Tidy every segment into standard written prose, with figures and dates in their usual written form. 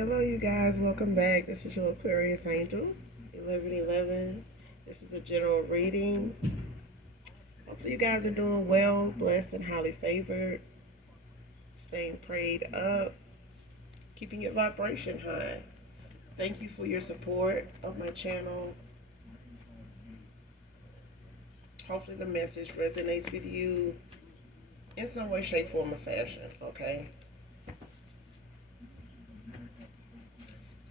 Hello, you guys. Welcome back. This is your Aquarius Angel, 1111. This is a general reading. Hopefully, you guys are doing well, blessed, and highly favored. Staying prayed up, keeping your vibration high. Thank you for your support of my channel. Hopefully, the message resonates with you in some way, shape, form, or fashion. Okay?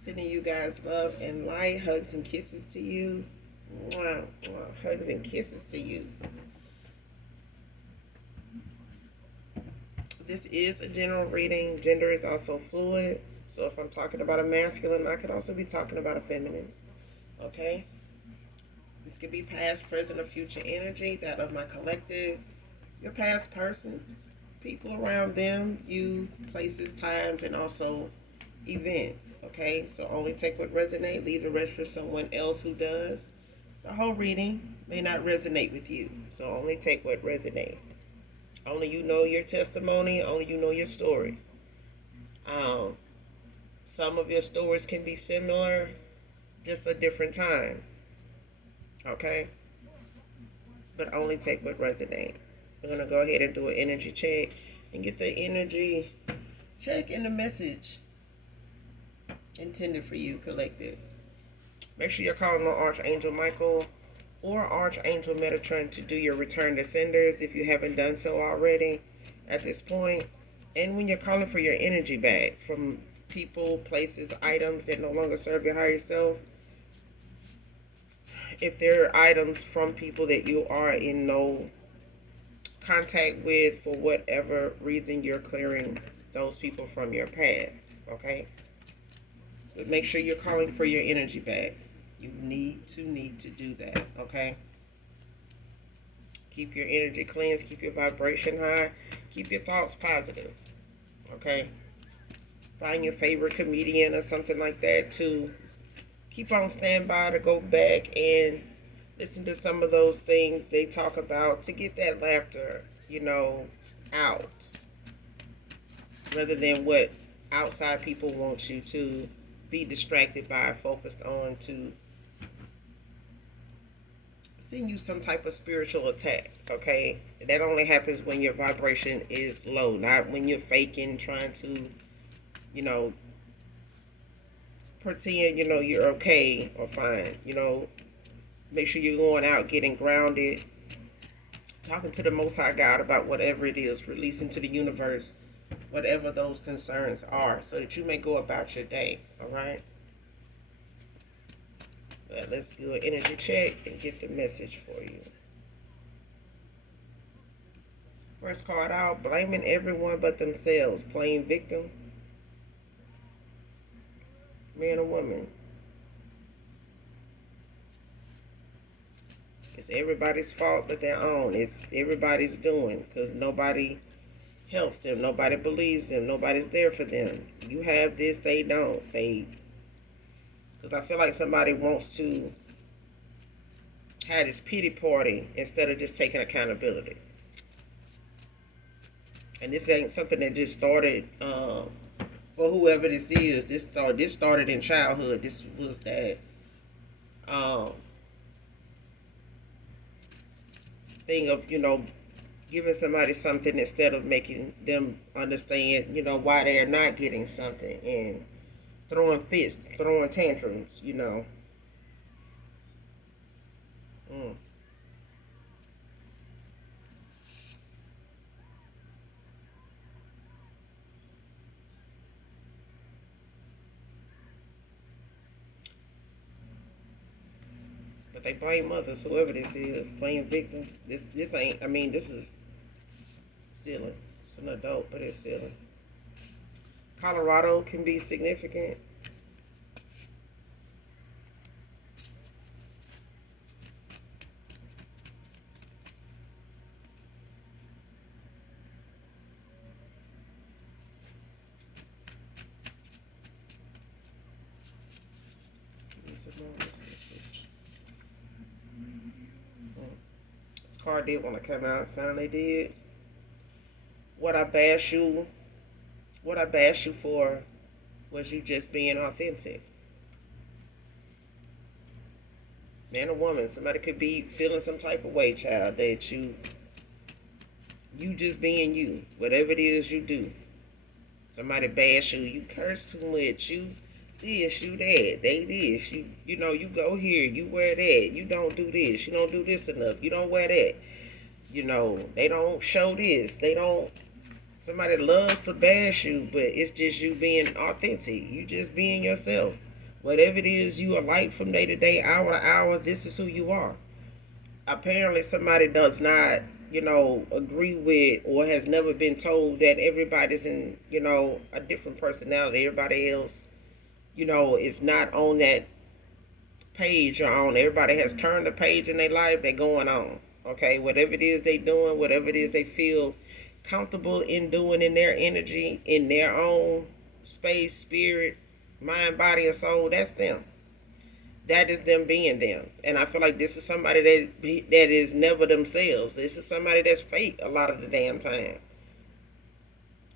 Sending you guys love and light, hugs and kisses to you. Mwah, mwah, hugs and kisses to you. This is a general reading. Gender is also fluid. So if I'm talking about a masculine, I could also be talking about a feminine. Okay? This could be past, present, or future energy, that of my collective, your past person, people around them, you, places, times, and also events. Okay? So only take what resonates, leave the rest for someone else who does. The whole reading may not resonate with you. So only take what resonates. Only you know your testimony. Only you know your story. Some of your stories can be similar, just a different time. Okay? But only take what resonates. We're going to go ahead and do an energy check and get the energy check and the message intended for you, collective. Make sure you're calling on Archangel Michael or Archangel Metatron to do your return to senders if you haven't done so already at this point. And when you're calling for your energy back from people, places, items that no longer serve your higher self, if there are items from people that you are in no contact with for whatever reason, you're clearing those people from your path. Okay? But make sure you're calling for your energy back. You need to do that, okay? Keep your energy cleansed, keep your vibration high, keep your thoughts positive, okay? Find your favorite comedian or something like that to keep on standby to go back and listen to some of those things they talk about to get that laughter, out. Rather than what outside people want you to be distracted by, focused on to send you some type of spiritual attack, okay? That only happens when your vibration is low, not when you're faking, trying to, pretend, you're okay or fine, Make sure you're going out, getting grounded, talking to the Most High God about whatever it is, releasing to the universe whatever those concerns are so that you may go about your day, all right? But let's do an energy check and get the message for you. First card out, blaming everyone but themselves, playing victim. Man or woman. It's everybody's fault but their own. It's everybody's doing because nobody helps them. Nobody believes them. Nobody's there for them. You have this, they don't. Because I feel like somebody wants to have this pity party instead of just taking accountability. And this ain't something that just started for whoever this is. This started in childhood. This was that thing of, giving somebody something instead of making them understand, why they're not getting something, and throwing fits, throwing tantrums, But they blame others, whoever this is, playing victim. This ain't, this is silly. It's an adult, but it's silly. Colorado can be significant. This card did want to come out. Finally did. What I bash you for Was you just being authentic? Man or woman, somebody could be feeling some type of way, child, that you just being you. Whatever it is you do. Somebody bash you, you curse too much, you this, you that, they this, you know, you go here, you wear that, you don't do this, you don't do this enough, you don't wear that. You know, they don't show this, they don't. Somebody loves to bash you, but it's just you being authentic. You just being yourself. Whatever it is you are like from day to day, hour to hour, this is who you are. Apparently somebody does not, agree with or has never been told that everybody's in, a different personality. Everybody else, is not on that page you're on. Everybody has turned the page in their life. They're going on. Okay, whatever it is they doing, whatever it is they feel comfortable in doing in their energy, in their own space, spirit, mind, body, and soul, that's them. That is them being them. And I feel like this is somebody that is never themselves. This is somebody that's fake a lot of the damn time.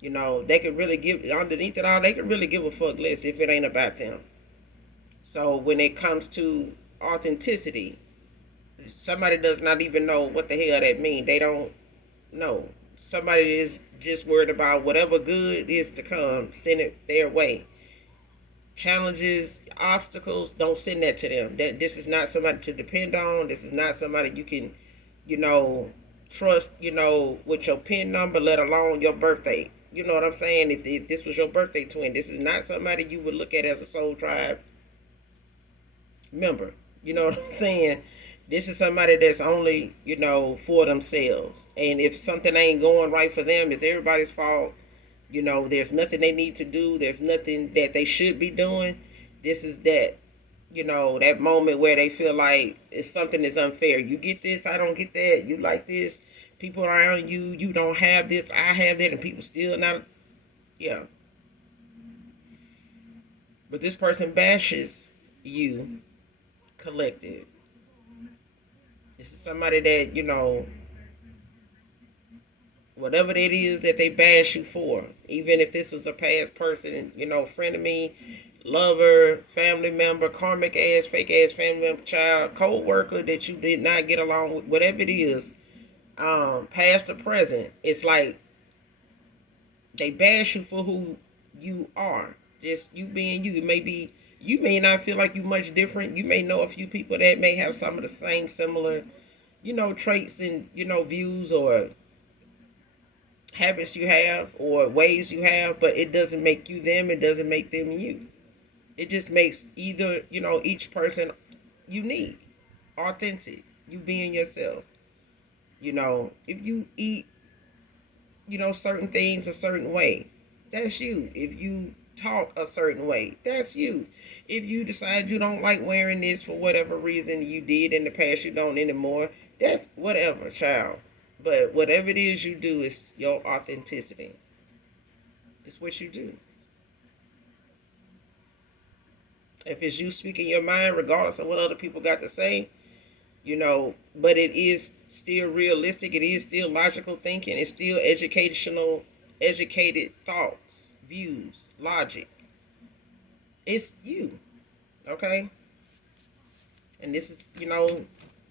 They could really give, underneath it all, they could really give a fuck less if it ain't about them. So when it comes to authenticity, somebody does not even know what the hell that means. They don't know. Somebody is just worried about whatever good is to come, send it their way. Challenges, obstacles, don't send that to them. That this is not somebody to depend on. This is not somebody you can, trust, with your PIN number, let alone your birthday. You know what I'm saying? If this was your birthday twin, this is not somebody you would look at as a soul tribe member. You know what I'm saying? This is somebody that's only, for themselves. And if something ain't going right for them, it's everybody's fault. There's nothing they need to do. There's nothing that they should be doing. This is that, that moment where they feel like it's something that's unfair. You get this, I don't get that. You like this, people around you, you don't have this, I have that, and people still not, yeah. But this person bashes you, collective. This is somebody that, whatever it is that they bash you for, even if this is a past person, friend of me, lover, family member, karmic ass, fake ass family member, child, co-worker that you did not get along with, whatever it is, past or present, it's like they bash you for who you are. Just you being you. You may not feel like you much different. You may know a few people that may have some of the same similar, traits and, views or habits you have or ways you have, but it doesn't make you them. It doesn't make them you. It just makes either, each person unique, authentic, you being yourself. If you eat, certain things a certain way, that's you. If you talk a certain way, that's you. If you decide you don't like wearing this for whatever reason you did in the past, you don't anymore, that's whatever, child. But whatever it is you do, is your authenticity. It's what you do. If it's you speaking your mind, regardless of what other people got to say, but it is still realistic. It is still logical thinking. It's still educated thoughts, views, logic. It's you, okay? And this is,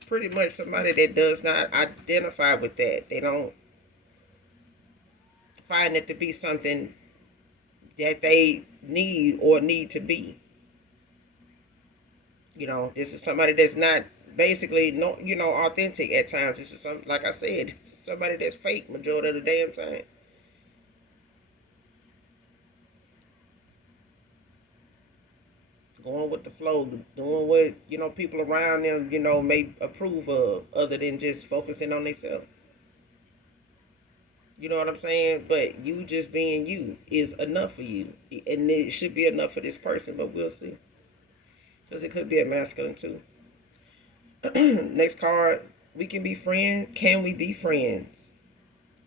pretty much somebody that does not identify with that. They don't find it to be something that they need to be. This is somebody that's not basically no, authentic at times. This is like I said, this is somebody that's fake majority of the damn time. Going with the flow, doing what people around them may approve of, other than just focusing on themselves. You know what I'm saying? But you just being you is enough for you, and it should be enough for this person. But we'll see, because it could be a masculine too. Next card, we can be friends. Can we be friends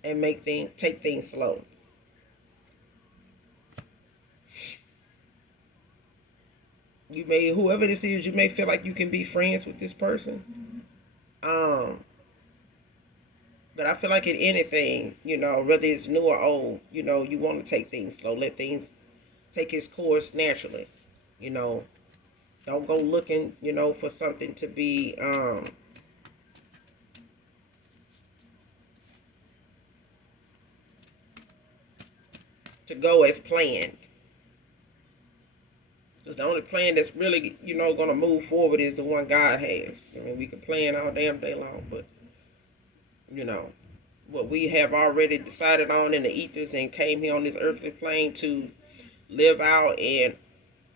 and take things slow? Whoever this is, you may feel like you can be friends with this person. But I feel like in anything, whether it's new or old, you want to take things slow. Let things take its course naturally. You know, don't go looking, for something to be to go as planned. Because the only plan that's really, going to move forward is the one God has. I mean, we can plan all damn day long, but, you know, what we have already decided on in the ethers and came here on this earthly plane to live out and,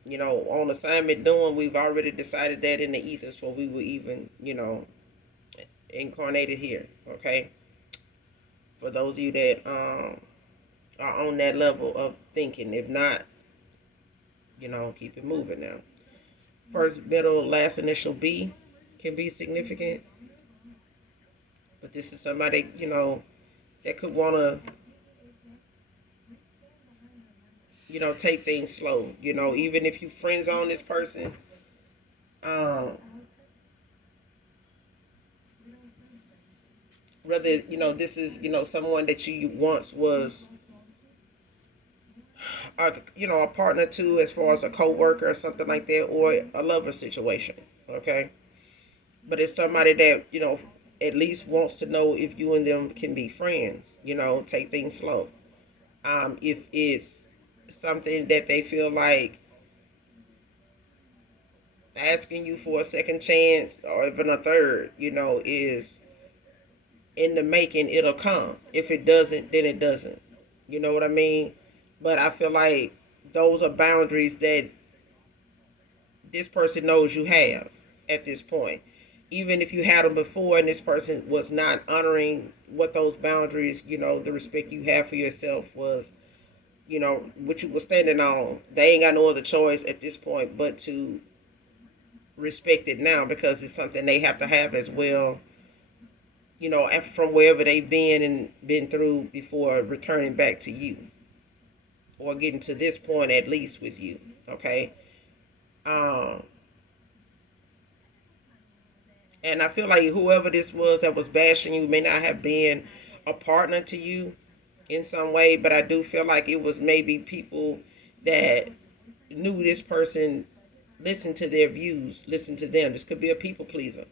on assignment doing, we've already decided that in the ethers before we were even, incarnated here, okay? For those of you that are on that level of thinking. If not, keep it moving now. First, middle, last initial B can be significant. But this is somebody, that could want to, take things slow. Even if you friends on this person, whether, this is, someone that you once was, a partner to as far as a co-worker or something like that, or a lover situation, okay? But it's somebody that, at least wants to know if you and them can be friends, take things slow. If it's something that they feel like asking you for a second chance or even a third, is in the making, it'll come. If it doesn't, then it doesn't. You know what I mean? But I feel like those are boundaries that this person knows you have at this point. Even if you had them before and this person was not honoring what those boundaries, the respect you have for yourself was, what you were standing on, they ain't got no other choice at this point but to respect it now, because it's something they have to have as well, from wherever they've been through before returning back to you, or getting to this point at least with you, okay? And I feel like whoever this was that was bashing you may not have been a partner to you in some way, but I do feel like it was maybe people that knew this person, listened to their views, listened to them. This could be a people pleaser.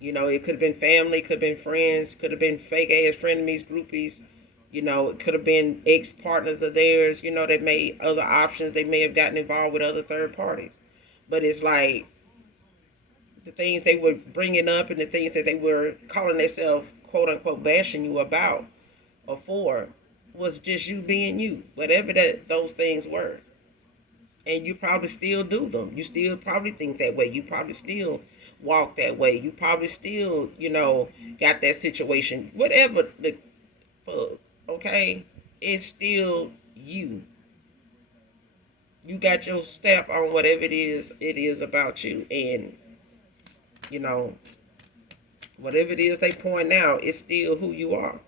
It could have been family, could have been friends, could have been fake ass frenemies, groupies. It could have been ex-partners of theirs, that made other options. They may have gotten involved with other third parties. But it's like the things they were bringing up and the things that they were calling themselves, quote unquote, bashing you about or for was just you being you, whatever those things were. And you probably still do them. You still probably think that way. You probably still walk that way. You probably still, got that situation. Whatever the fuck, okay? It's still you. You got your stamp on whatever it is about you. And, whatever it is they point out, it's still who you are.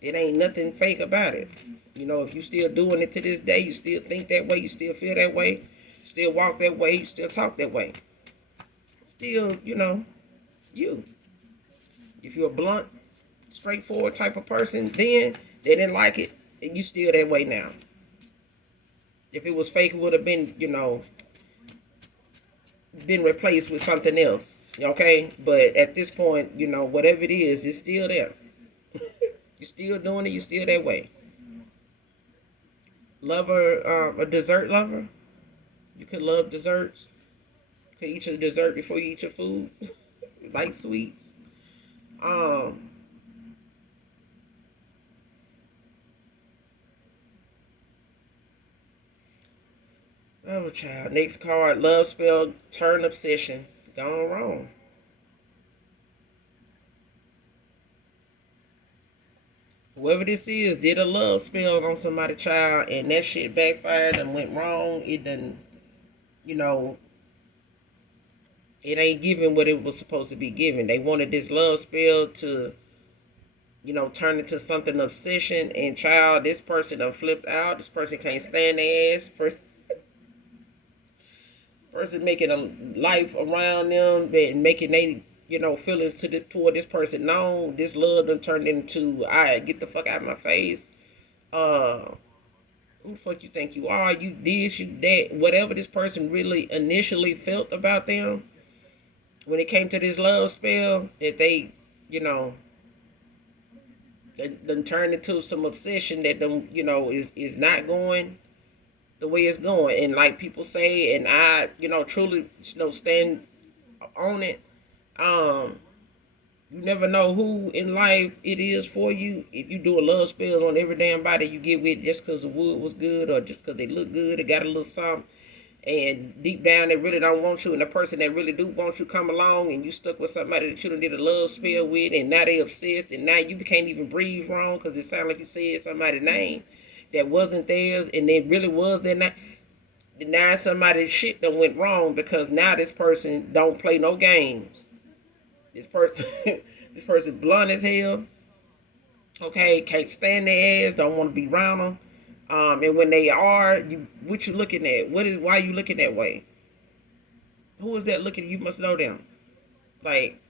It ain't nothing fake about it. If you still doing it to this day, you still think that way, you still feel that way, you still walk that way, you still talk that way. Still, you. If you're a blunt, straightforward type of person, then they didn't like it, and you still that way now. If it was fake, it would have been, been replaced with something else. Okay? But at this point, whatever it is, it's still there. You're still doing it, you're still that way. Lover, a dessert lover. You could love desserts. You could eat your dessert before you eat your food. Like sweets. Oh, child. Next card, love spell, turn obsession. Gone wrong. Whoever this is did a love spell on somebody's child, and that shit backfired and went wrong. It didn't, it ain't giving what it was supposed to be giving. They wanted this love spell to, turn into something obsession, and child, this person done flipped out. This person can't stand their ass. Person making a life around them and making they feelings toward this person known. This love done turned into, all right, get the fuck out of my face. Who the fuck you think you are? You this, you that. Whatever this person really initially felt about them when it came to this love spell, that they, you know, then turned into some obsession that them, is not going the way it's going. And like people say, and I, truly, stand on it. Um, you never know who in life it is for you. If you do a love spells on every damn body you get with just because the wood was good or just because they look good, they got a little something, and deep down they really don't want you, and the person that really do want you come along and you stuck with somebody that you done did a love spell with, and now they obsessed, and now you can't even breathe wrong because it sounded like you said somebody's name that wasn't theirs and it really was their name. Now somebody's shit done went wrong because now this person don't play no games. This person this person blunt as hell. Okay, can't stand their ass, don't want to be around them. And when they are, what you looking at? Why you looking that way? Who is that looking? You must know them. Like,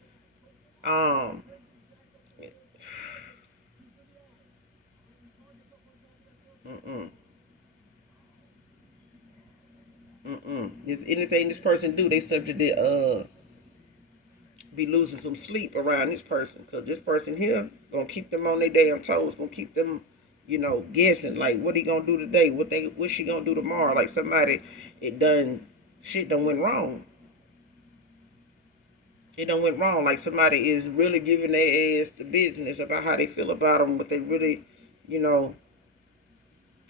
um, mm-mm, mm-mm. Anything this person do, they subject to be losing some sleep around this person, because this person here gonna keep them on their damn toes, gonna keep them, guessing like what he gonna do today, what she gonna do tomorrow. Like somebody, shit done went wrong. It done went wrong. Like somebody is really giving their ass the business about how they feel about them, what they really, you know,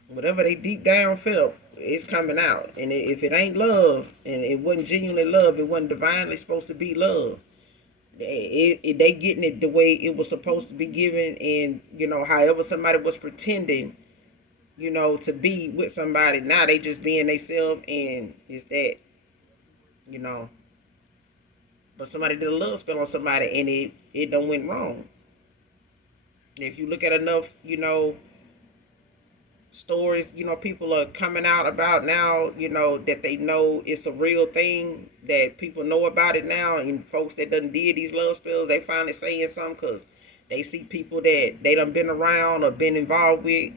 whatever they deep down felt, it's coming out. And if it ain't love, and it wasn't genuinely love, it wasn't divinely supposed to be love. They getting it the way it was supposed to be given, and however somebody was pretending, to be with somebody, now they just being themselves, and it's that, you know. But somebody did a love spell on somebody, and it done went wrong. If you look at enough, stories, people are coming out about now, that they know it's a real thing, that people know about it now, and folks that done did these love spells, they finally saying something because they see people that they done been around or been involved with,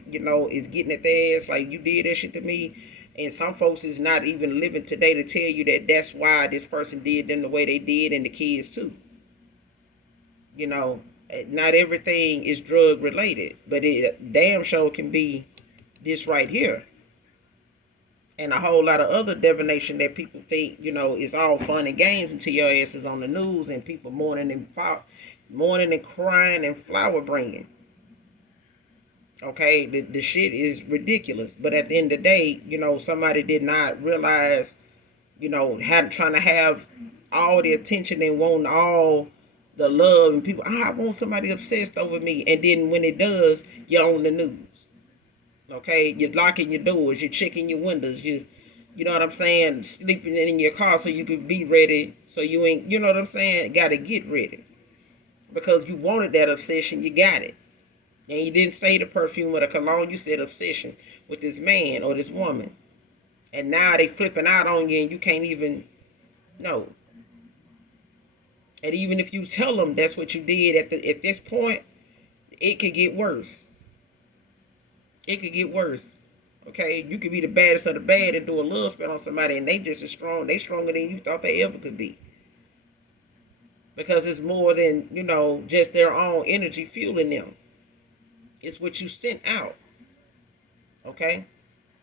is getting at their ass like, you did that shit to me. And some folks is not even living today to tell you that that's why this person did them the way they did, and the kids too. Not everything is drug related, but it damn sure can be this right here, and a whole lot of other divination that people think, is all fun and games until your ass is on the news and people mourning and crying and flower bringing. Okay, the shit is ridiculous. But at the end of the day, somebody did not realize, trying to have all the attention and wanting all the love, and people, I want somebody obsessed over me, and then when it does, you're on the news. Okay, you're locking your doors, you're checking your windows, you know what I'm saying, sleeping in your car so you could be ready, so you ain't, you know what I'm saying, gotta get ready. Because you wanted that obsession, you got it. And you didn't say the perfume or the cologne, you said obsession with this man or this woman. And now they flipping out on you and you can't even know. And even if you tell them that's what you did at this point, it could get worse. It could get worse. Okay, you could be the baddest of the bad and do a love spell on somebody, and they just as strong. They stronger than you thought they ever could be. Because it's more than, just their own energy fueling them. It's what you sent out. Okay,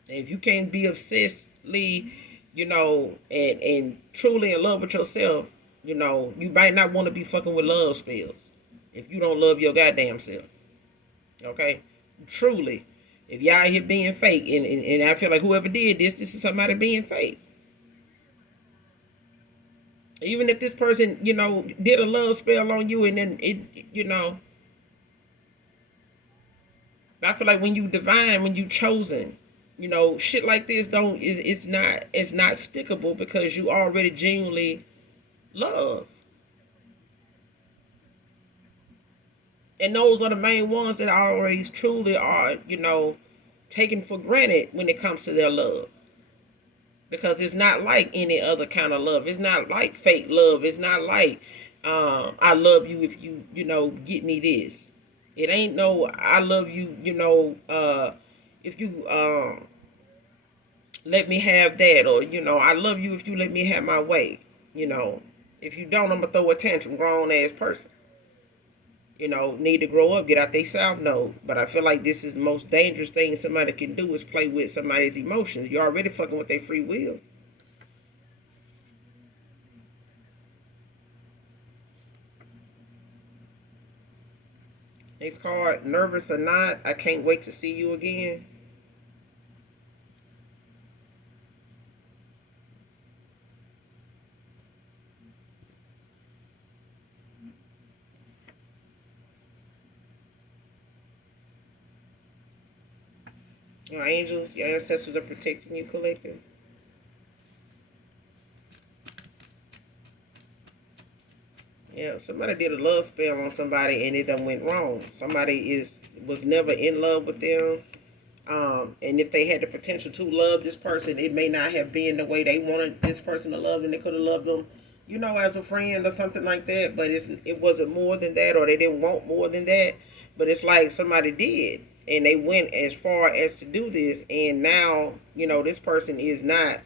and if you can't be obsessively, and truly in love with yourself, you might not want to be fucking with love spells if you don't love your goddamn self. Okay, truly. If y'all here being fake, and I feel like whoever did this is somebody being fake. Even if this person, did a love spell on you, and then I feel like when you divine, when you chosen, shit like this it's not stickable because you already genuinely love. And those are the main ones that always truly are, taken for granted when it comes to their love. Because it's not like any other kind of love. It's not like fake love. It's not like I love you if you, get me this. It ain't no I love you, if you let me have that, or I love you if you let me have my way. You know, if you don't, I'm gonna throw a tantrum. Grown ass person. Need to grow up, get out they south node. But I feel like this is the most dangerous thing somebody can do is play with somebody's emotions. You're already fucking with their free will. Next card, nervous or not, I can't wait to see you again. Your angels, your ancestors are protecting you, collective. Yeah, somebody did a love spell on somebody and it done went wrong. Somebody was never in love with them. And if they had the potential to love this person, it may not have been the way they wanted this person to love, and they could have loved them, as a friend or something like that. But it wasn't more than that, or they didn't want more than that. But it's like somebody did, and they went as far as to do this, and now this person is not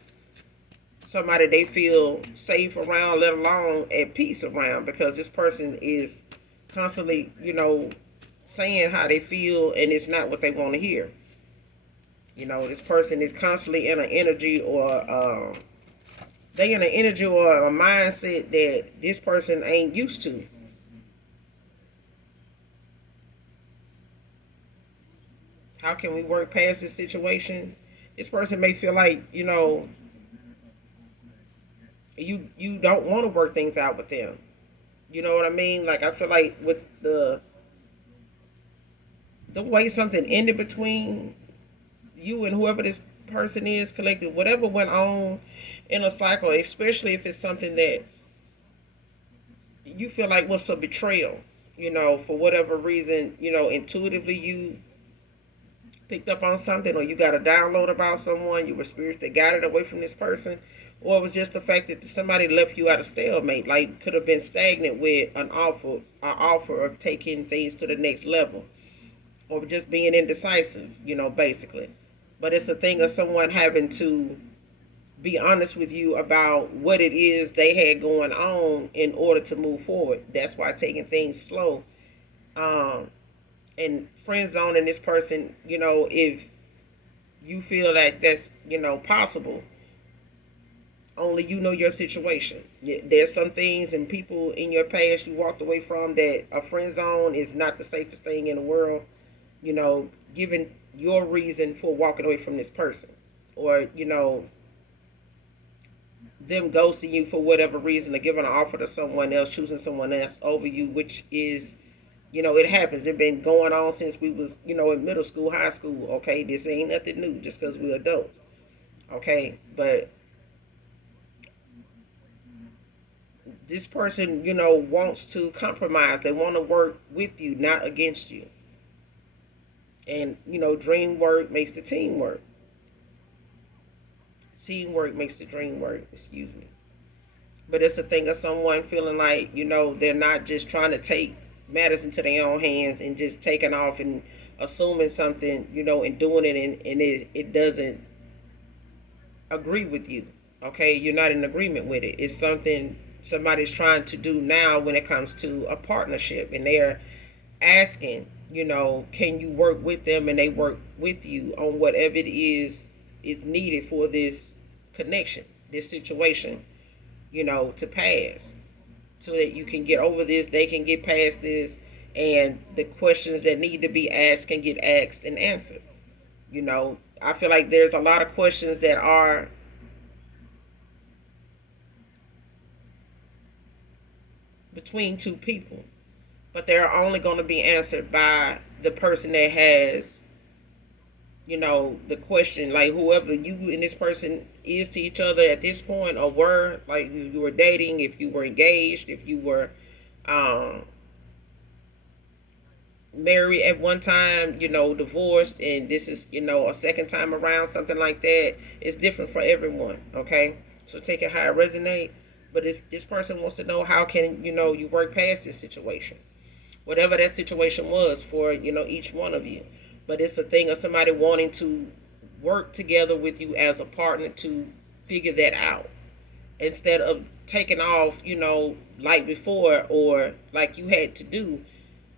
somebody they feel safe around, let alone at peace around, because this person is constantly, saying how they feel, and it's not what they want to hear. This person is constantly in an energy or they in an energy or a mindset that this person ain't used to. How can we work past this situation? This person may feel like, you don't want to work things out with them. You know what I mean? Like, I feel like with the way something ended between you and whoever this person is, collective, whatever went on in a cycle, especially if it's something that you feel like was a betrayal, for whatever reason, intuitively you picked up on something, or you got a download about someone, you were spiritually guided away from this person, or it was just the fact that somebody left you at a stalemate, like could have been stagnant with an offer of taking things to the next level, or just being indecisive, basically. But it's a thing of someone having to be honest with you about what it is they had going on in order to move forward. That's why taking things slow, and friend zoning this person, if you feel that that's, possible, only you know your situation. There's some things and people in your past you walked away from that a friend zone is not the safest thing in the world, given your reason for walking away from this person, or them ghosting you for whatever reason, or giving an offer to someone else, choosing someone else over you, which is, it happens. It's been going on since we was, in middle school, high school. Okay, this ain't nothing new just because we're adults. Okay, but this person, wants to compromise. They want to work with you, not against you. And, dream work makes the team work. Teamwork makes the dream work. Excuse me. But it's a thing of someone feeling like, they're not just trying to take matters into their own hands and just taking off and assuming something, and doing it, and it doesn't agree with you. Okay, you're not in agreement with it. It's something somebody's trying to do now when it comes to a partnership, and they're asking, can you work with them, and they work with you on whatever it is needed for this connection, this situation, to pass, so that you can get over this, they can get past this, and the questions that need to be asked can get asked and answered. I feel like there's a lot of questions that are between two people, but they're only going to be answered by the person that has, the question, like whoever you and this person is to each other at this point, or were, like you were dating, if you were engaged, if you were married at one time, divorced, and this is, a second time around, something like that. It's different for everyone, okay? So take it how it resonate. But this person wants to know, how can, you work past this situation? Whatever that situation was for, each one of you. But it's a thing of somebody wanting to work together with you as a partner to figure that out instead of taking off, like before or like you had to do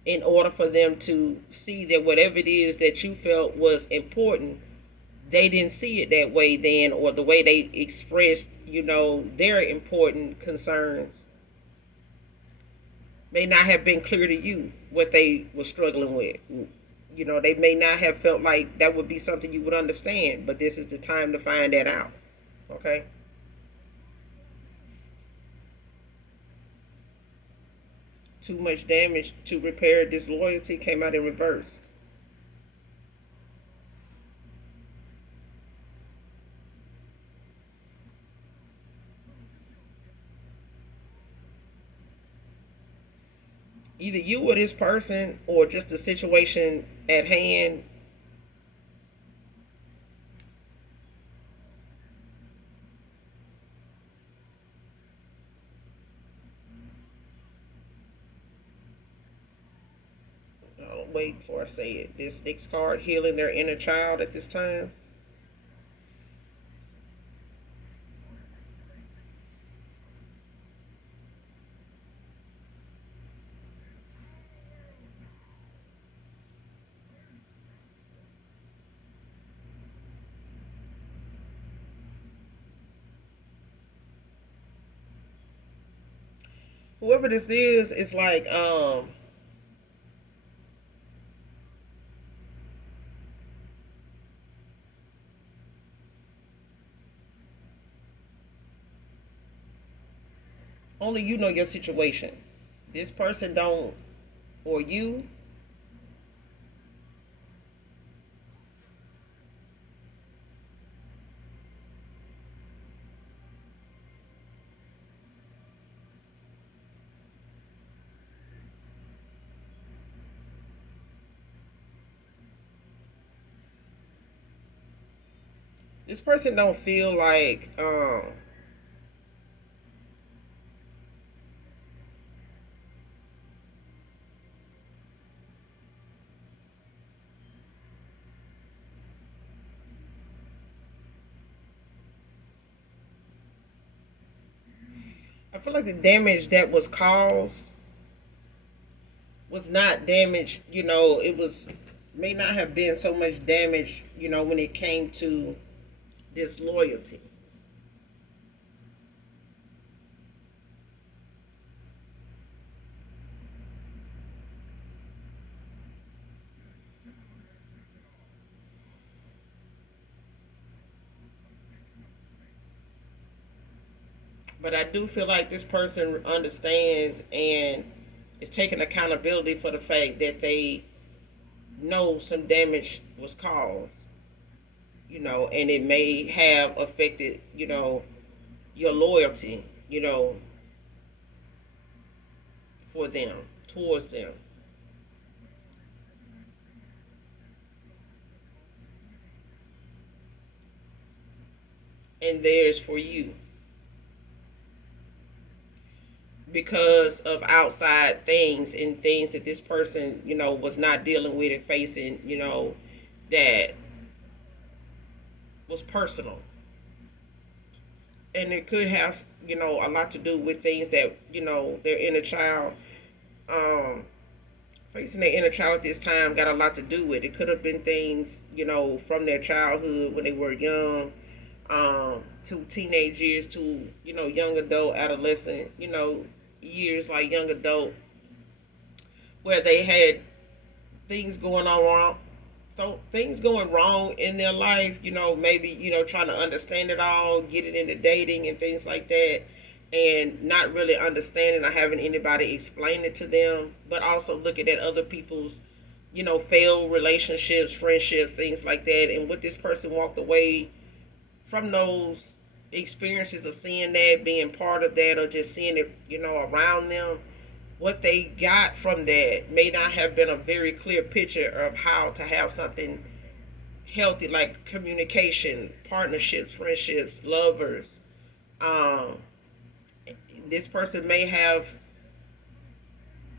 in order for them to see that whatever it is that you felt was important, they didn't see it that way then, or the way they expressed, their important concerns may not have been clear to you what they were struggling with. They may not have felt like that would be something you would understand, but this is the time to find that out. Okay? Too much damage to repair disloyalty came out in reverse. Either you or this person or just the situation at hand. I'll wait before I say it. This next card, healing their inner child at this time. Whoever this is, it's like only you know your situation. This person don't, or you. This person don't feel like I feel like the damage that was caused was not damage, it was may not have been so much damage, when it came to disloyalty. But I do feel like this person understands and is taking accountability for the fact that they know some damage was caused, and it may have affected, your loyalty, for them, towards them. And theirs for you because of outside things and things that this person, was not dealing with and facing, that was personal. And it could have, a lot to do with things that, their inner child, um, facing their inner child at this time got a lot to do with. It could have been things, from their childhood when they were young, to teenage years, to, young adult, adolescent, years like young adult, where they had things going on wrong, things going wrong in their life, maybe, trying to understand it all, get it into dating and things like that, and not really understanding or having anybody explain it to them, but also looking at other people's, failed relationships, friendships, things like that. And what this person walked away from those experiences of seeing that, being part of that, or just seeing it, around them, what they got from that may not have been a very clear picture of how to have something healthy, like communication, partnerships, friendships, lovers. Um, this person may have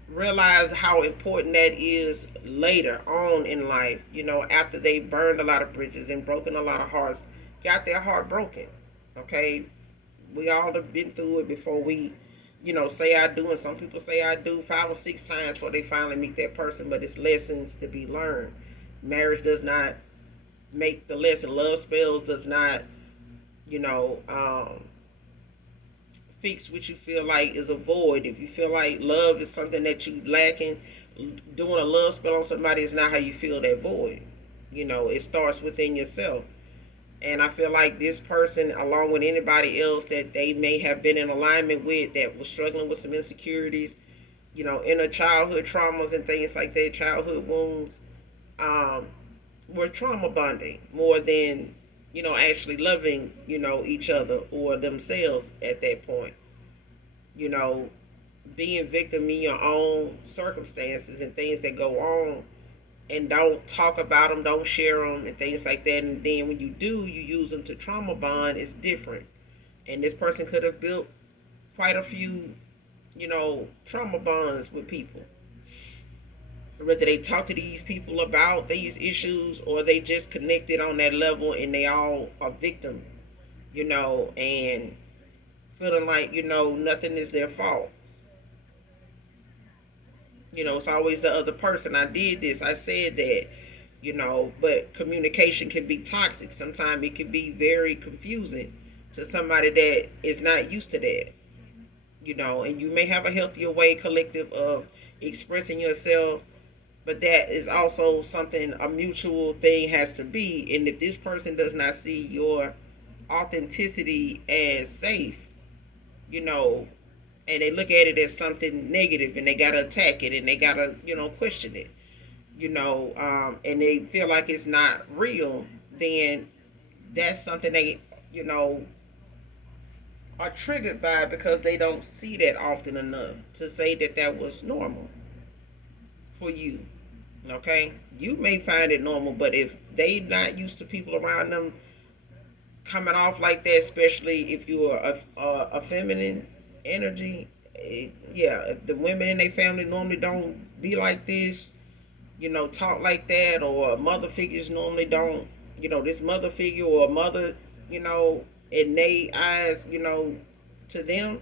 realize how important that is later on in life, after they burned a lot of bridges and broken a lot of hearts, got their heart broken. Okay? We all have been through it before we, say I do. And some people say I do 5 or 6 times before they finally meet that person, but it's lessons to be learned. Marriage does not make the lesson. Love spells does not, you know, fix what you feel like is a void. If you feel like love is something that you lacking, doing a love spell on somebody is not how you fill that void. It starts within yourself. And I feel like this person, along with anybody else that they may have been in alignment with that was struggling with some insecurities, inner childhood traumas and things like that, childhood wounds, um, were trauma bonding more than, actually loving, each other or themselves at that point. You know, being victim in your own circumstances and things that go on, and don't talk about them, don't share them, and things like that. And then when you do, you use them to trauma bond. It's different. And this person could have built quite a few, trauma bonds with people. Whether they talk to these people about these issues or they just connected on that level and they all are victim, and feeling like, nothing is their fault. It's always the other person. I did this, I said that, but communication can be toxic. Sometimes it can be very confusing to somebody that is not used to that, and you may have a healthier way collective of expressing yourself, but that is also something a mutual thing has to be. And if this person does not see your authenticity as safe, you know, and they look at it as something negative and they gotta attack it and they gotta, question it, and they feel like it's not real, then that's something they, are triggered by because they don't see that often enough to say that that was normal for you. Okay, you may find it normal, but if they not used to people around them coming off like that, especially if you are a feminine energy, yeah, if the women in their family normally don't be like this, talk like that, or mother figures normally don't, this mother figure or a mother, in their eyes, to them,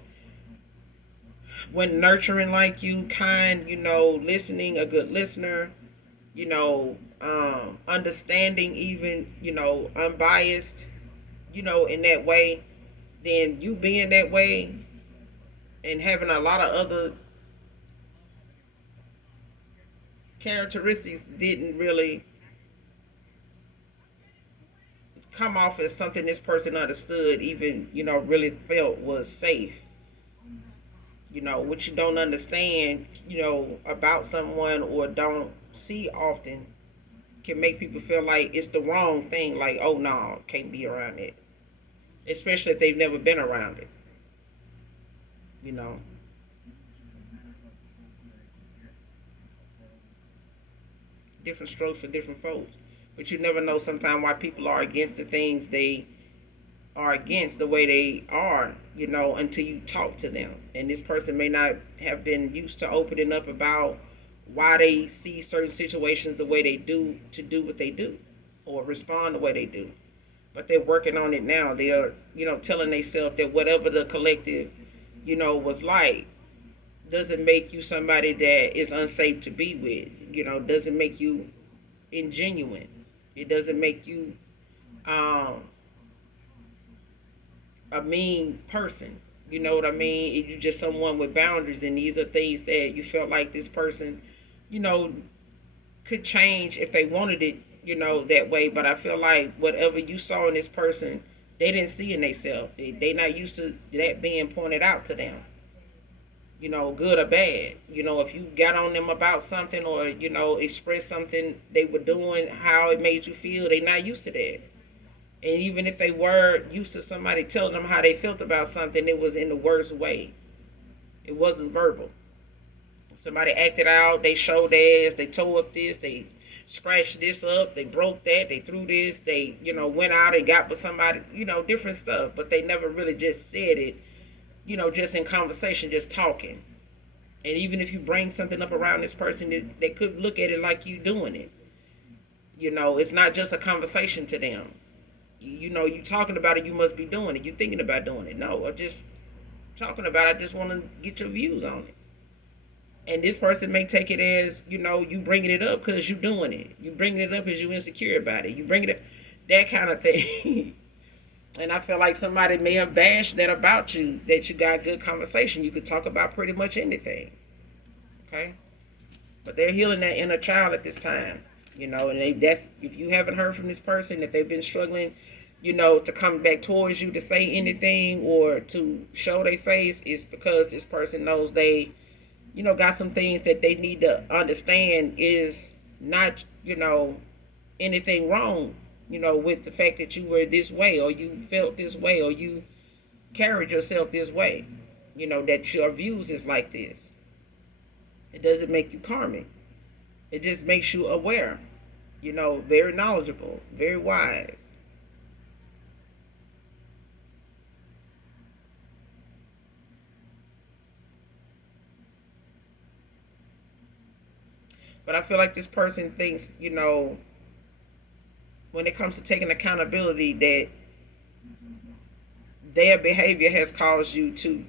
when nurturing like you, kind, listening, a good listener, understanding, even, unbiased, in that way, then you being that way and having a lot of other characteristics didn't really come off as something this person understood, even, really felt was safe. What you don't understand, about someone or don't see often can make people feel like it's the wrong thing. Like, oh no, can't be around it. Especially if they've never been around it. You know. Different strokes for different folks. But you never know sometimes why people are against the things they are against the way they are, until you talk to them. And this person may not have been used to opening up about why they see certain situations the way they do to do what they do or respond the way they do. But they're working on it now. They are, telling themselves that whatever the collective, was like, doesn't make you somebody that is unsafe to be with. Doesn't make you ingenuine. It doesn't make you a mean person. You know what I mean? You're just someone with boundaries, and these are things that you felt like this person, could change if they wanted it, that way. But I feel like whatever you saw in this person, they didn't see in themselves. They not used to that being pointed out to them. Good or bad. If you got on them about something or, express something they were doing, how it made you feel, they not used to that. And even if they were used to somebody telling them how they felt about something, it was in the worst way. It wasn't verbal. Somebody acted out, they showed ass, they tore up this, they scratched this up, they broke that, they threw this, they, went out and got with somebody, different stuff. But they never really just said it, just in conversation, just talking. And even if you bring something up around this person, they could look at it like you doing it. It's not just a conversation to them. You talking about it, you must be doing it. You thinking about doing it. No, or just talking about it. I just want to get your views on it. And this person may take it as, you bringing it up because you doing it. You bringing it up because you insecure about it. You bringing it, that kind of thing. And I feel like somebody may have bashed that about you, that you got good conversation. You could talk about pretty much anything. Okay? But they're healing that inner child at this time. And that's, if you haven't heard from this person, if they've been struggling, to come back towards you to say anything or to show their face, it's because this person knows they, got some things that they need to understand is not, anything wrong, with the fact that you were this way or you felt this way or you carried yourself this way, that your views is like this. It doesn't make you karmic. It just makes you aware, very knowledgeable, very wise. But I feel like this person thinks, when it comes to taking accountability, that their behavior has caused you to,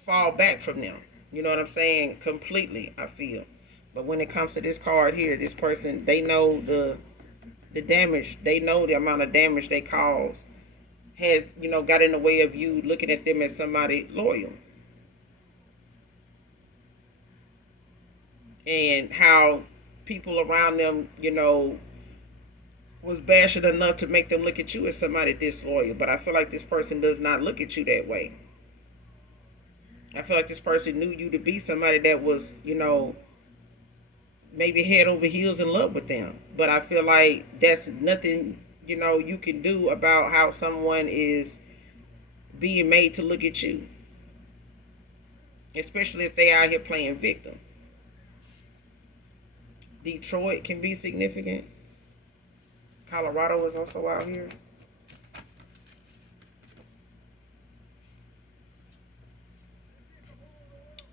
fall back from them. You know what I'm saying? Completely, I feel. But when it comes to this card here, this person, they know the damage. They know the amount of damage they cause has, got in the way of you looking at them as somebody loyal. And how people around them, was bashing enough to make them look at you as somebody disloyal. But I feel like this person does not look at you that way. I feel like this person knew you to be somebody that was, maybe head over heels in love with them. But I feel like that's nothing, you can do about how someone is being made to look at you. Especially if they out here playing victim. Detroit can be significant. Colorado is also out here.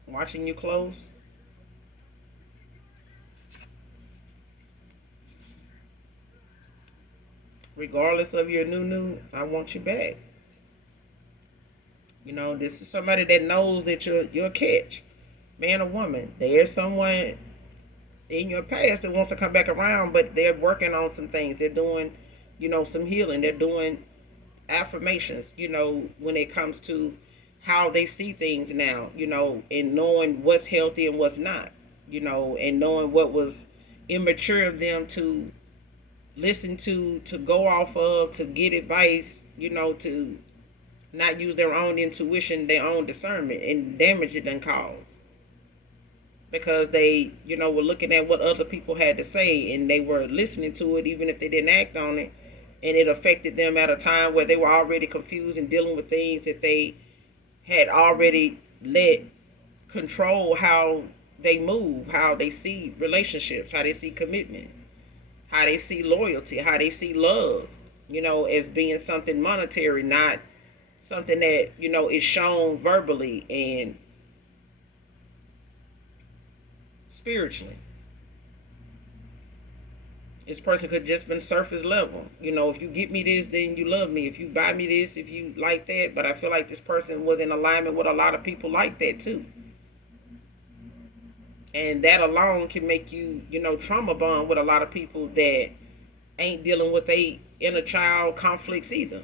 Watching you close. Regardless of your new, I want you back. This is somebody that knows that you're a catch. Man or woman. There's someone in your past that wants to come back around, but they're working on some things. They're doing, some healing. They're doing affirmations, when it comes to how they see things now, and knowing what's healthy and what's not, and knowing what was immature of them to listen to go off of, to get advice, to not use their own intuition, their own discernment, and damage it done caused. Because they, were looking at what other people had to say and they were listening to it even if they didn't act on it. And it affected them at a time where they were already confused and dealing with things that they had already let control how they move, how they see relationships, how they see commitment, how they see loyalty, how they see love, as being something monetary, not something that, is shown verbally and spiritually. This person could just been surface level. If you get me this, then you love me. If you buy me this, if you like that. But I feel like this person was in alignment with a lot of people like that too. And that alone can make you, trauma bond with a lot of people that ain't dealing with their inner child conflicts either.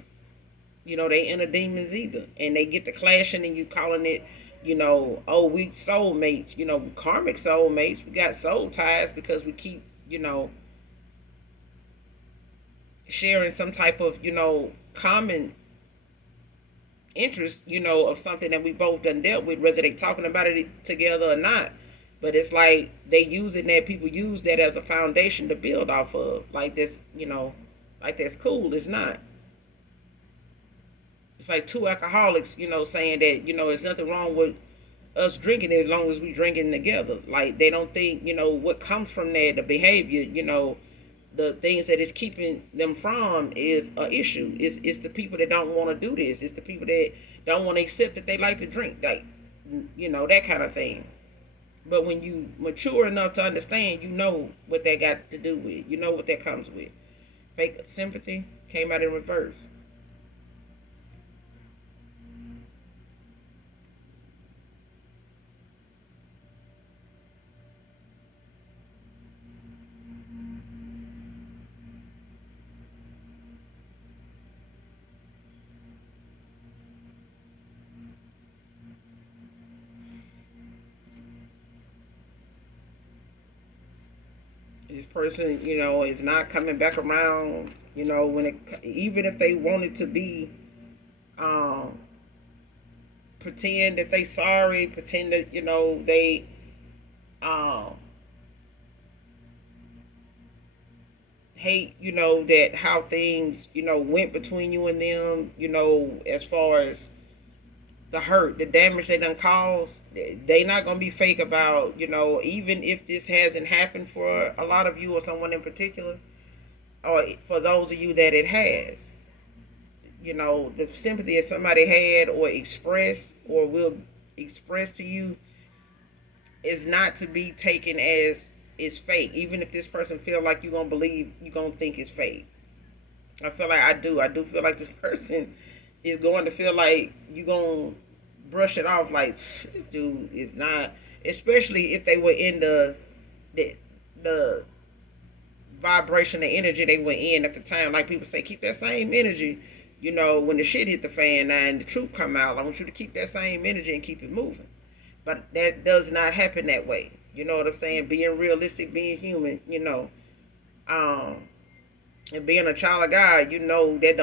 They inner demons either. And they get to clashing and you calling it, we soulmates, karmic soulmates. We got soul ties because we keep, sharing some type of, common interest, of something that we both done dealt with, whether they talking about it together or not. But it's like they using that, people use that as a foundation to build off of. Like this, like that's cool. It's not. It's like two alcoholics, saying that, there's nothing wrong with us drinking as long as we drinking together. Like they don't think, what comes from that, the behavior, the things that is keeping them from is a issue. It's the people that don't want to do this. It's the people that don't want to accept that they like to drink, like, that kind of thing. But when you mature enough to understand, you know what that got to do with. You know what that comes with. Fake sympathy came out in reverse. This person, is not coming back around. When even if they wanted to be, um, pretend that they sorry, pretend that they, um, hate, that how things, went between you and them, as far as the hurt, the damage they done caused. They not gonna be fake about, even if this hasn't happened for a lot of you or someone in particular, or for those of you that it has. The sympathy that somebody had or expressed or will express to you is not to be taken as is fake. Even if this person feel like you're gonna believe, you're gonna think it's fake. I feel like I do feel like this person is going to feel like you gonna brush it off like this dude is not, especially if they were in the the vibration, the energy they were in at the time. Like people say, keep that same energy. When the shit hit the fan now and the truth come out, I want you to keep that same energy and keep it moving. But that does not happen that way. You know what I'm saying? Being realistic, being human, um, and being a child of God, that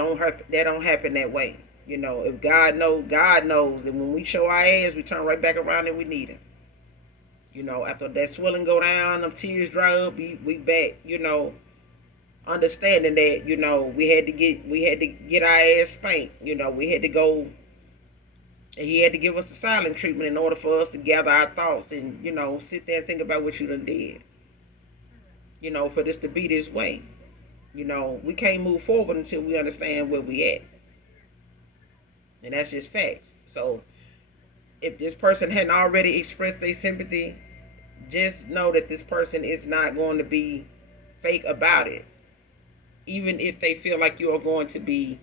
don't happen that way. If God knows that when we show our ass, we turn right back around and we need Him. After that swelling go down, them tears dry up, we back. Understanding that we had to get our ass spanked. We had to go. And He had to give us the silent treatment in order for us to gather our thoughts and sit there and think about what you done did. For this to be this way. We can't move forward until we understand where we at. And that's just facts. So if this person hadn't already expressed their sympathy, just know that this person is not going to be fake about it. Even if they feel like you are going to be,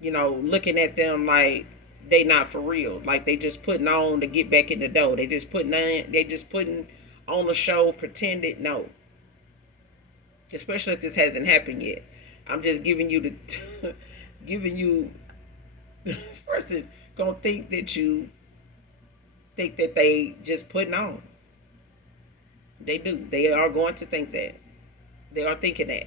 looking at them like they not for real. Like they just putting on to get back in the door. They just putting on a show, pretended. No. Especially if this hasn't happened yet. I'm just giving you the giving you this person gonna think that you think that they just putting on. They do. They are going to think that. They are thinking that.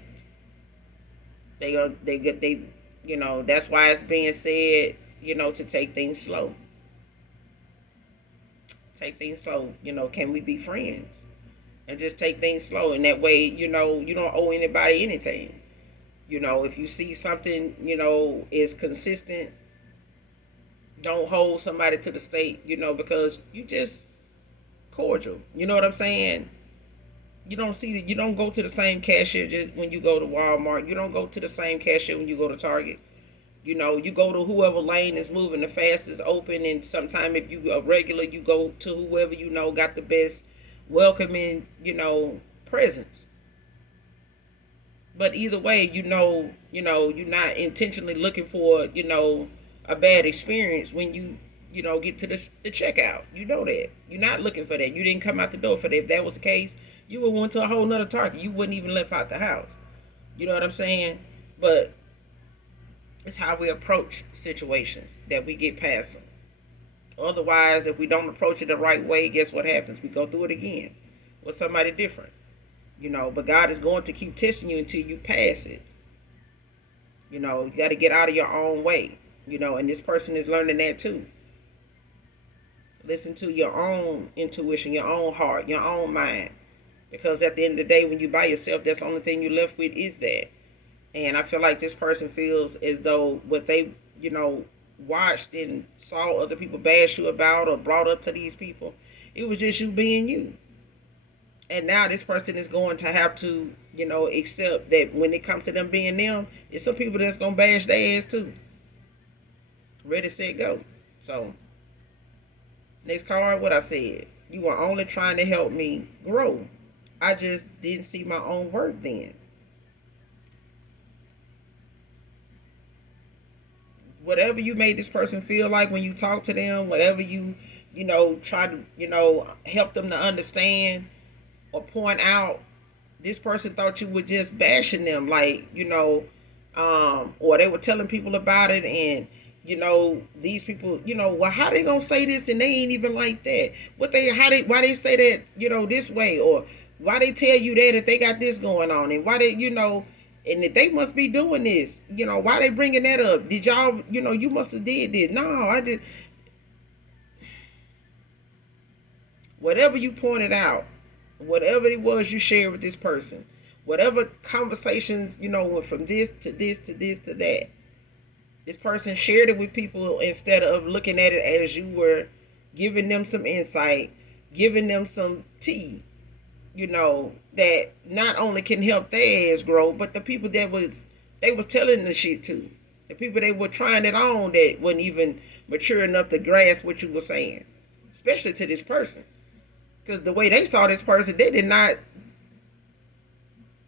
That's why it's being said, to take things slow. Take things slow. Can we be friends? And just take things slow. And that way, you don't owe anybody anything. If you see something, is consistent, don't hold somebody to the stake, because you just cordial. You know what I'm saying? You don't go to the same cashier just when you go to Walmart. You don't go to the same cashier when you go to Target. You go to whoever lane is moving the fastest open, and sometime if you are regular, you go to whoever got the best welcoming, presence. But either way, you're not intentionally looking for, a bad experience when you get to the checkout. You know that. You're not looking for that. You didn't come out the door for that. If that was the case, you would went to a whole nother Target. You wouldn't even left out the house. You know what I'm saying? But it's how we approach situations that we get past them. Otherwise, if we don't approach it the right way, guess what happens? We go through it again with somebody different. But God is going to keep testing you until you pass it. You got to get out of your own way. And this person is learning that too. Listen to your own intuition, your own heart, your own mind. Because at the end of the day, when you by yourself, that's the only thing you're left with is that. And I feel like this person feels as though what they, watched and saw other people bash you about or brought up to these people, it was just you being you. And now this person is going to have to, accept that when it comes to them being them, it's some people that's gonna bash their ass too. Ready, set, go. So next card, what I said. You were only trying to help me grow. I just didn't see my own worth then. Whatever you made this person feel like when you talk to them, whatever you, try to, help them to understand or point out, this person thought you were just bashing them, like, or they were telling people about it, and these people, well, how they gonna say this and they ain't even like that? Why they say that, this way, or why they tell you that if they got this going on, and why they, and if they must be doing this, why they bringing that up? Did y'all, you must have did this? No, I did. Whatever you pointed out, whatever it was you shared with this person, whatever conversations, went from this to this to this to that, this person shared it with people instead of looking at it as you were giving them some insight, giving them some tea, that not only can help their ass grow, but the people that they was telling the shit to, the people they were trying it on that wasn't even mature enough to grasp what you were saying, especially to this person. Because the way they saw this person, they did not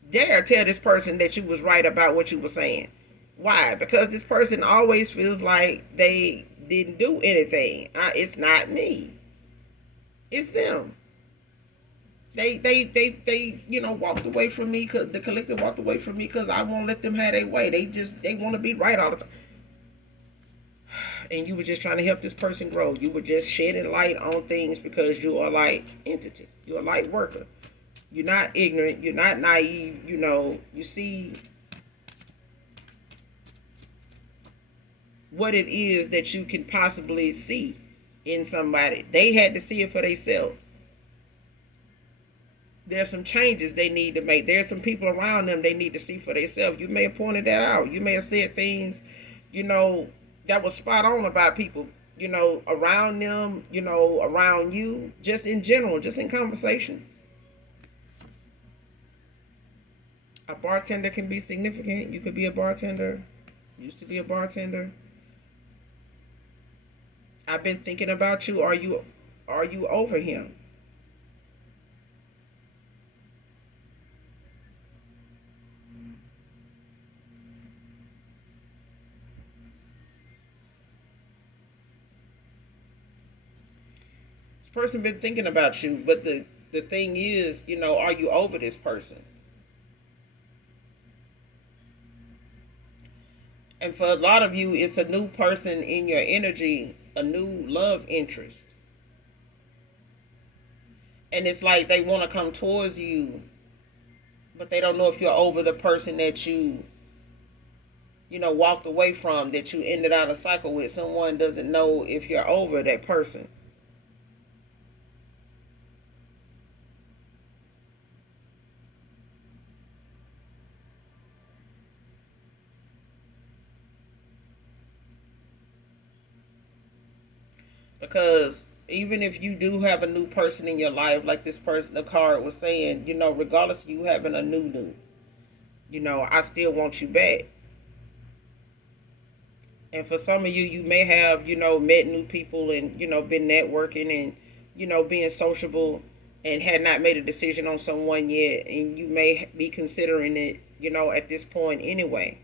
dare tell this person that you was right about what you were saying. Why? Because this person always feels like they didn't do anything. It's not me. It's them. They walked away from me, because the collective walked away from me because I won't let them have their way. They want to be right all the time. And you were just trying to help this person grow. You were just shedding light on things because you are a light entity. You're a light worker. You're not ignorant. You're not naive. You see what it is that you can possibly see in somebody. They had to see it for themselves. There's some changes they need to make. There's some people around them they need to see for themselves. You may have pointed that out. You may have said things, that was spot on about people, around them, around you, just in general, just in conversation. A bartender can be significant. You could be a bartender. Used to be a bartender. I've been thinking about you. Are you over him? Person been thinking about you, but the thing is, are you over this person? And for a lot of you, it's a new person in your energy, a new love interest, and it's like they want to come towards you, but they don't know if you're over the person that walked away from, that you ended out a cycle with. Someone doesn't know if you're over that person. Because even if you do have a new person in your life, like this person, the card was saying, regardless of you having a new, I still want you back. And for some of you, you may have, met new people and, been networking and, being sociable, and had not made a decision on someone yet. And you may be considering it, at this point anyway.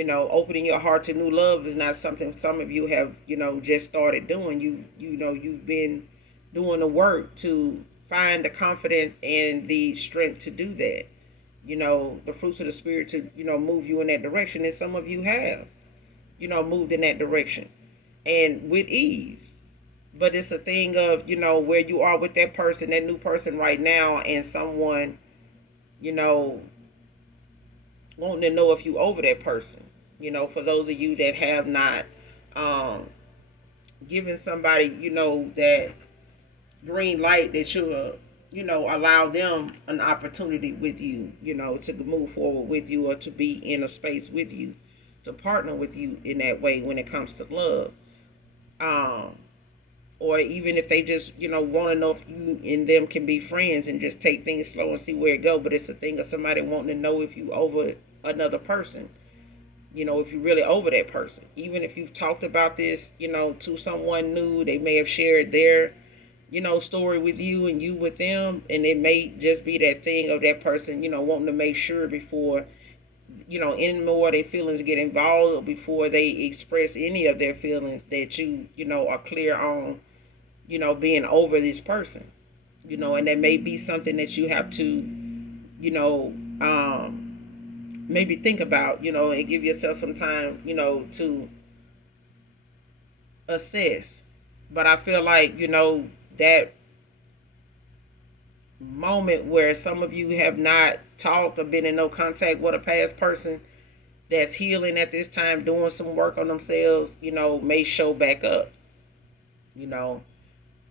Opening your heart to new love is not something some of you have, just started doing. You've been doing the work to find the confidence and the strength to do that. The fruits of the spirit to, move you in that direction. And some of you have, moved in that direction, and with ease. But it's a thing of, where you are with that person, that new person right now, and someone, wanting to know if you over that person. For those of you that have not given somebody, that green light that you'll, allow them an opportunity with you, to move forward with you, or to be in a space with you, to partner with you in that way when it comes to love. or even if they just, want to know if you and them can be friends and just take things slow and see where it go. But it's a thing of somebody wanting to know if you over another person, if you really over that person. Even if you've talked about this, to someone new, they may have shared their, story with you and you with them, and it may just be that thing of that person, wanting to make sure before, any more of their feelings get involved, or before they express any of their feelings, that are clear on, being over this person, and that may be something that you have to, maybe think about, and give yourself some time, to assess. But I feel like, that moment where some of you have not talked or been in no contact with a past person that's healing at this time, doing some work on themselves, may show back up, you know,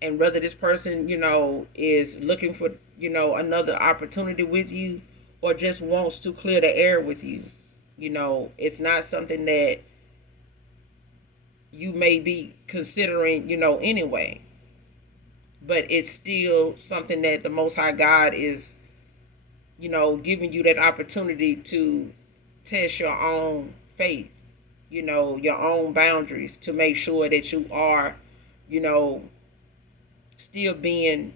and whether this person, is looking for, another opportunity with you, or just wants to clear the air with you, it's not something that you may be considering, anyway. But it's still something that the Most High God is, giving you that opportunity to test your own faith, your own boundaries, to make sure that you are, still being,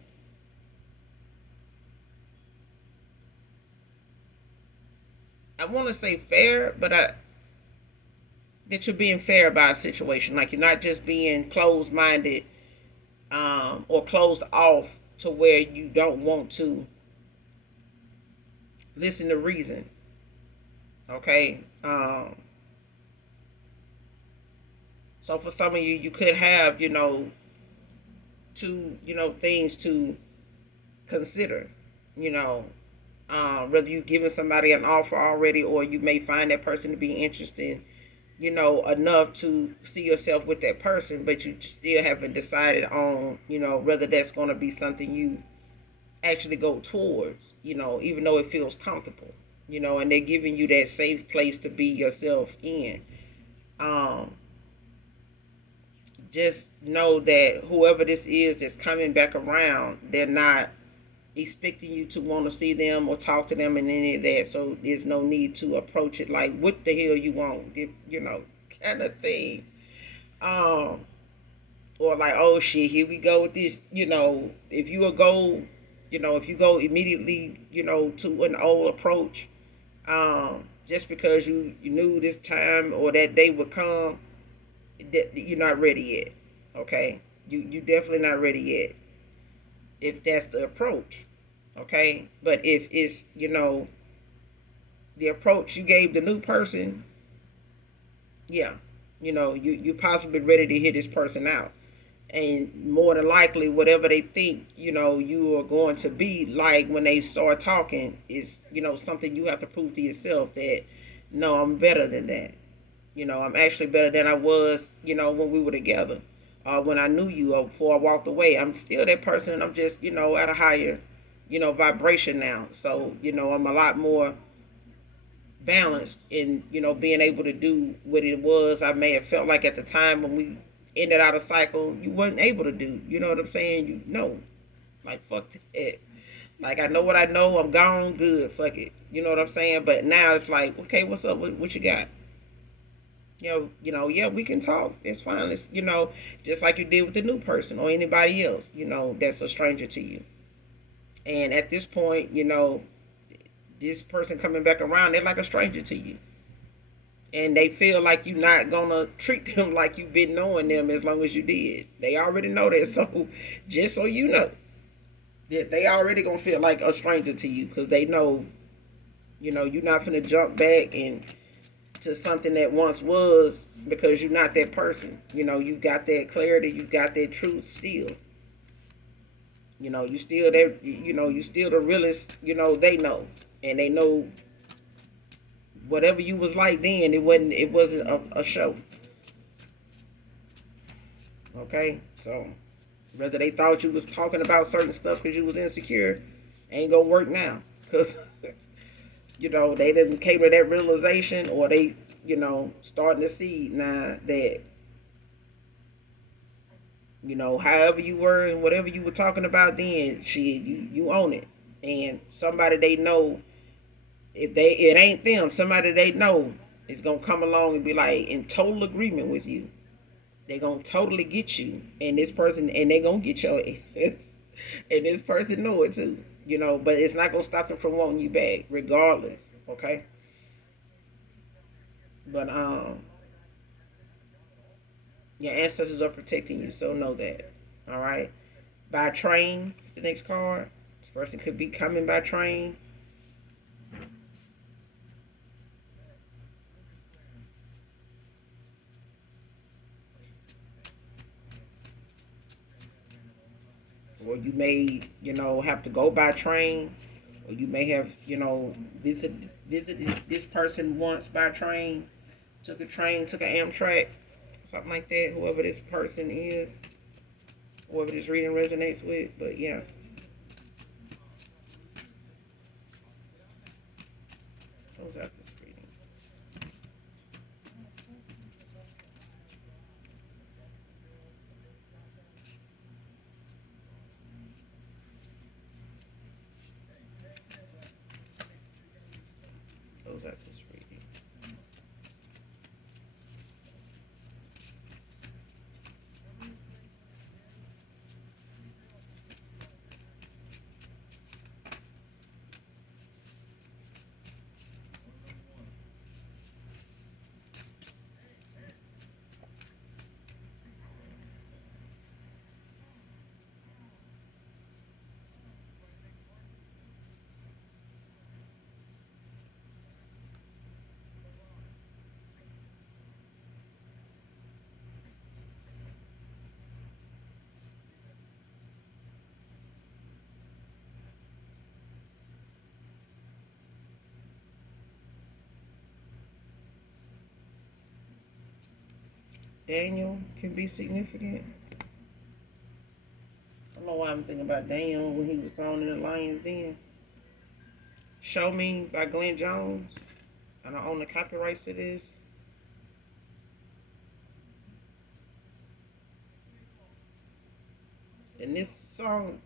I want to say fair, but that you're being fair about a situation. Like, you're not just being closed minded, or closed off to where you don't want to listen to reason. Okay. So for some of you, you could have, two, things to consider, whether you've given somebody an offer already, or you may find that person to be interested, enough to see yourself with that person, but you still haven't decided on, whether that's going to be something you actually go towards, even though it feels comfortable, and they're giving you that safe place to be yourself in. Just know that whoever this is that's coming back around, they're not expecting you to want to see them or talk to them and any of that. So there's no need to approach it like, what the hell you want, kind of thing. Or like, oh shit, here we go with this. If you will go, if you go immediately, to an old approach, just because you knew this time or that day would come, that you're not ready yet. Okay, you definitely not ready yet, if that's the approach. Okay, but if it's, the approach you gave the new person, yeah, you possibly ready to hear this person out. And more than likely, whatever they think, you are going to be like when they start talking is, something you have to prove to yourself that, no, I'm better than that. I'm actually better than I was, when we were together. When I knew you, or before I walked away. I'm still that person. I'm just, at a higher, vibration now. So, I'm a lot more balanced in, being able to do what it was I may have felt like at the time when we ended out a cycle you wasn't able to do. You know what I'm saying? Like, fuck it. Like, I know what I know. I'm gone. Good. Fuck it. You know what I'm saying? But now it's like, okay, what's up? What you got? Yeah, we can talk. It's fine. It's, just like you did with the new person or anybody else, that's a stranger to you. And at this point, this person coming back around, they're like a stranger to you. And they feel like you're not gonna treat them like you've been knowing them as long as you did. They already know that. So just so you know, that they already gonna feel like a stranger to you, because they know, you're not gonna jump back and to something that once was, because you're not that person. You got that clarity, you got that truth still. You still there, you still the realest, they know. And they know whatever you was like then, it wasn't a show. Okay? So whether they thought you was talking about certain stuff because you was insecure, ain't gonna work now. Because they didn't came to that realization, or they, starting to see now that However you were and whatever you were talking about then, shit, you own it. And somebody they know, if it ain't them, somebody they know is gonna come along and be like in total agreement with you. They gonna totally get you, and this person, and they gonna get your ass, and this person know it too. But it's not gonna stop them from wanting you back, regardless. Okay, but your ancestors are protecting you, so know that. All right. By train, the next card. This person could be coming by train. Or you may, have to go by train. Or you may have, visited this person once by train. Took a train, took an Amtrak, something like that. Whoever this person is, whoever this reading resonates with. But yeah. Close out this reading. Close out this reading. Daniel can be significant. I don't know why I'm thinking about Daniel when he was thrown in the lion's den. Show Me by Glenn Jones. And I own the copyrights to this. And this song,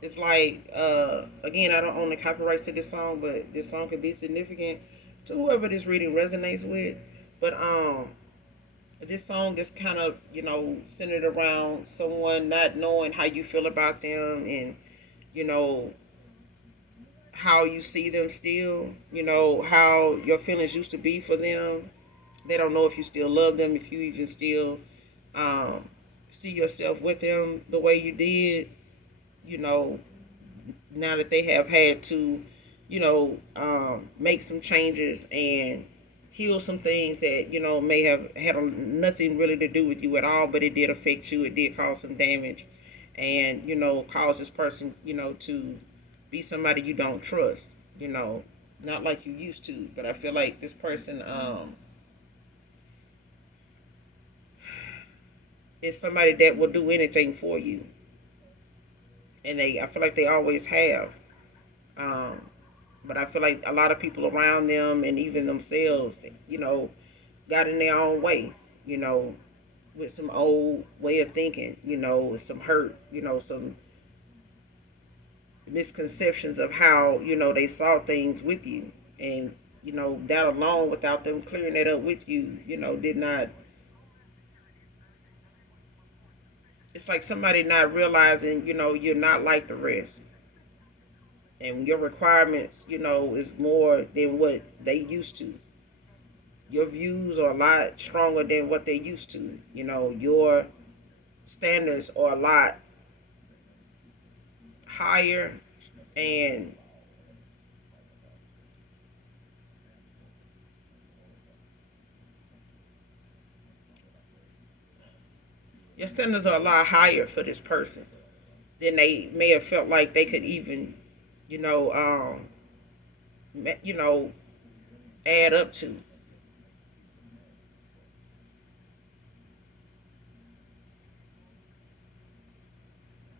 it's like, again, I don't own the copyrights to this song, but this song could be significant to whoever this reading resonates with. But this song is kind of, centered around someone not knowing how you feel about them, and you know how you see them still, how your feelings used to be for them. They don't know if you still love them, if you even still um, see yourself with them the way you did, you know, now that they have had to, make some changes and heal some things that, may have had nothing really to do with you at all, but it did affect you. It did cause some damage and, cause this person, to be somebody you don't trust, not like you used to. But I feel like this person is somebody that will do anything for you. And I feel like they always have. Um, but I feel like a lot of people around them and even themselves, got in their own way, you know, with some old way of thinking, with some hurt, some misconceptions of how, they saw things with you. And, that alone, without them clearing it up with you, did not. It's like somebody not realizing, you're not like the rest. And your requirements, is more than what they used to. Your views are a lot stronger than what they used to. Your standards are a lot higher, and your standards are a lot higher for this person than they may have felt like they could even, you know, um, you know, add up to.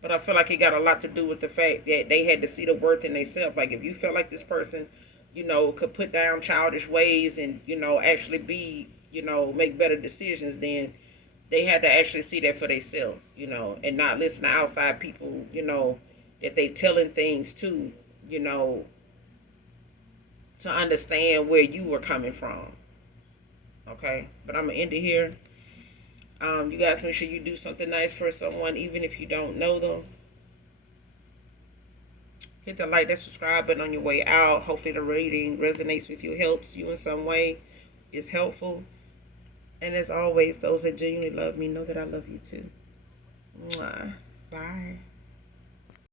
But I feel like it got a lot to do with the fact that they had to see the worth in themselves. Like if you felt like this person, could put down childish ways and, actually be, make better decisions, then they had to actually see that for themselves, you know, and not listen to outside people, you know, that they telling things to, you know, to understand where you were coming from. Okay, but I'm gonna end it here. You guys make sure you do something nice for someone, even if you don't know them. Hit the like, that subscribe button on your way out. Hopefully the reading resonates with you, helps you in some way, is helpful. And as always, those that genuinely love me know that I love you too. Mwah. Bye.